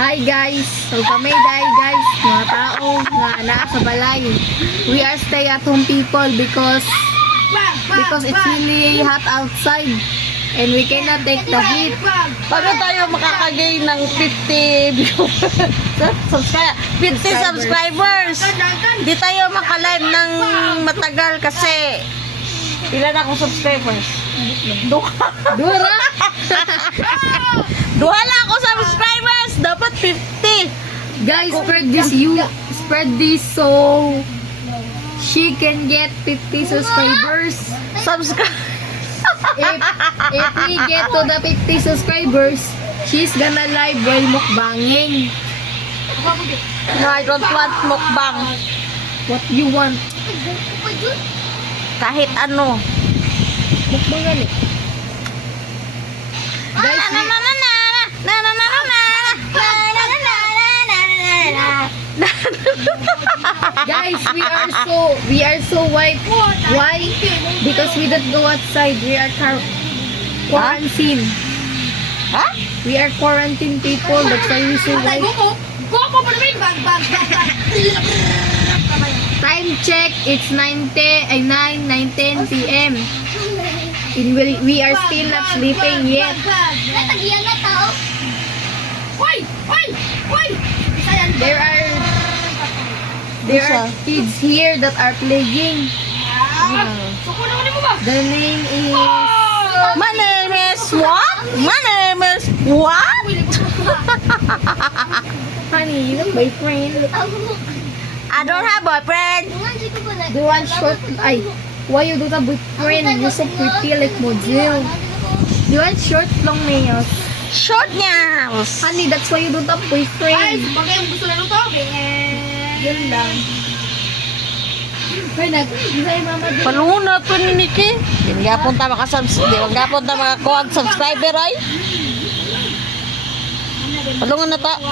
Hi guys! So kami guys, mga tao nga naa sa balay. We are stay at home people because it's really hot outside and we cannot take the heat. Paano tayo makakagain ng 50 subscribers? Di tayo makalive ng matagal kasi ilan akong subscribers? Dura! Duha lang ako subscribers! Dapat 50! Guys, spread this so she can get 50 subscribers. If we get to the 50 subscribers, she's gonna live while mukbanging. No, I don't want mukbang. What you want? Kahit ano. Mukbangan eh. Guys, guys, we are so white. Why? Because we don't go outside. We are quarantine. Ha? We are quarantine people. That's why we so white. Time check. It's 9:10 p.m. And we are still not sleeping yet. There are kids here that are playing. The name is My name is what? My name is what? Honey, you have boyfriend. I don't have boyfriend. Do you want short? Ay, why you do the boyfriend? You're so pretty like model. Do you want short long nails? Short nails. Honey, that's why you do the boyfriend. Bagay ang gusto na luto. Yun lang. Kaya nag-isa yung mama din. Palungon na ito ni Nikki. Hindi nga punta makakuha subscriber ay. Palungon na ta.